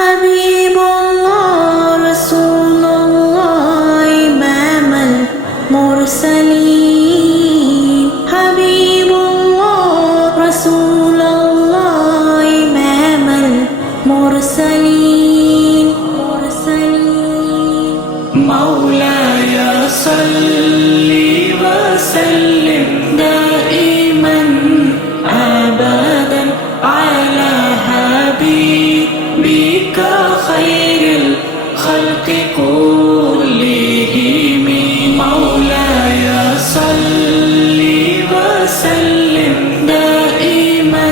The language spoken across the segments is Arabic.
حبيب الله رسول الله إمام المرسلين حبيب الله رسول الله إمام المرسلين مولاي صل وسلم دائما أبدا على حبيبك خير الخلق كلهم مولاي صل وسلم دائما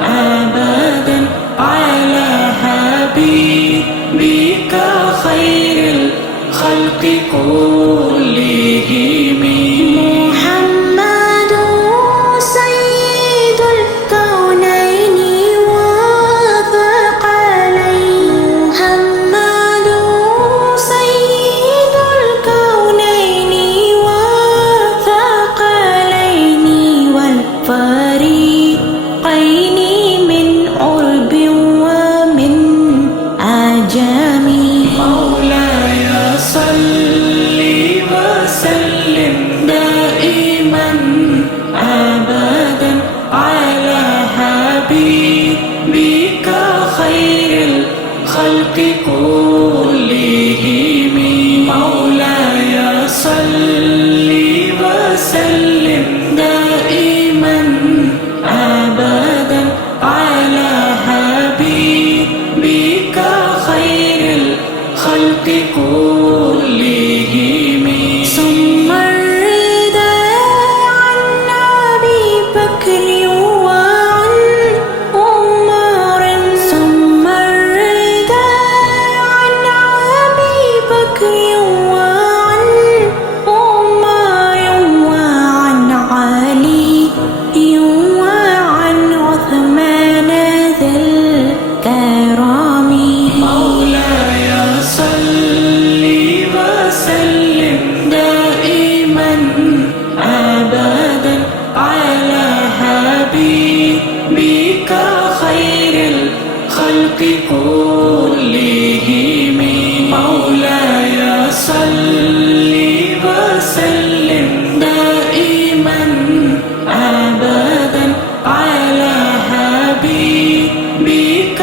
أبدا على حبيبك خير الخلق كلهم محمد سيد الكونين والثقلين محمد سيد الكونين والثقلين والفريقين من عرب ومن عجم مولاي صل وسلم دائما أبدا على حبيبك خير الخلق كلهم مولاي صل وسلم دائما أبدا على حبيبك خير الخلق كلهم ثم الرداء عن أبي بكر وعن عمر ثم الرداء عن أبي بكر وعن عمر وعن علي وعن عثمان ذي الكرم مولاي صل وسلم دائما أبدا على حبيبك خير الخلق كلهم مولاي صل وسلم دائما أبدا على حبيبك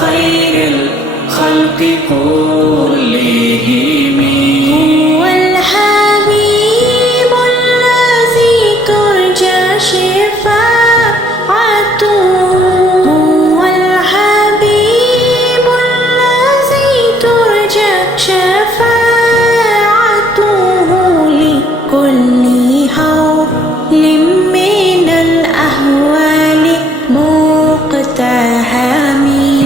خير الخلق كلهم هو الحبيب الذي ترجى شفاعته هو الحبيب الذي ترجى شفاعته لكل حول من الأهوال مقتحم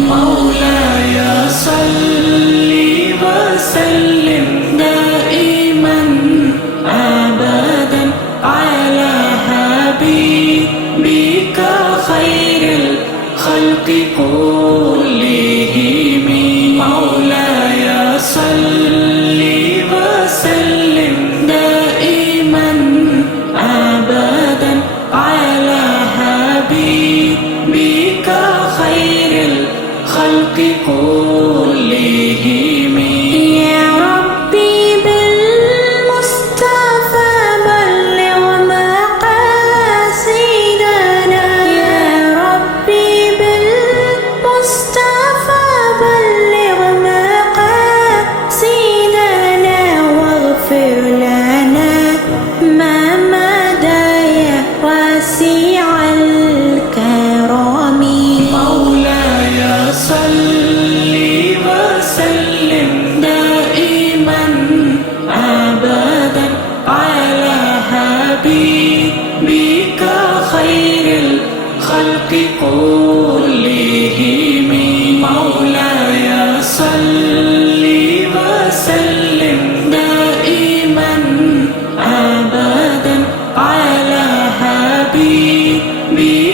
مولاي صل وسلم دائما أبدا على حبيبك خير الخلق كلهم مولاي صل وسلم دائما أبدا على حبيبك خير الخلق كلهم يا ربي بالمصطفى بلغ مقاصدنا يا ربي بالمصطفى بلغ مقاصدنا واغفر لنا ما مدى يا واسع الكرم مولاي صل وسلم دائما أبدا على حبيبك خير الخلق كلهم مولاي صل وسلم دائما أبدا على حبيبك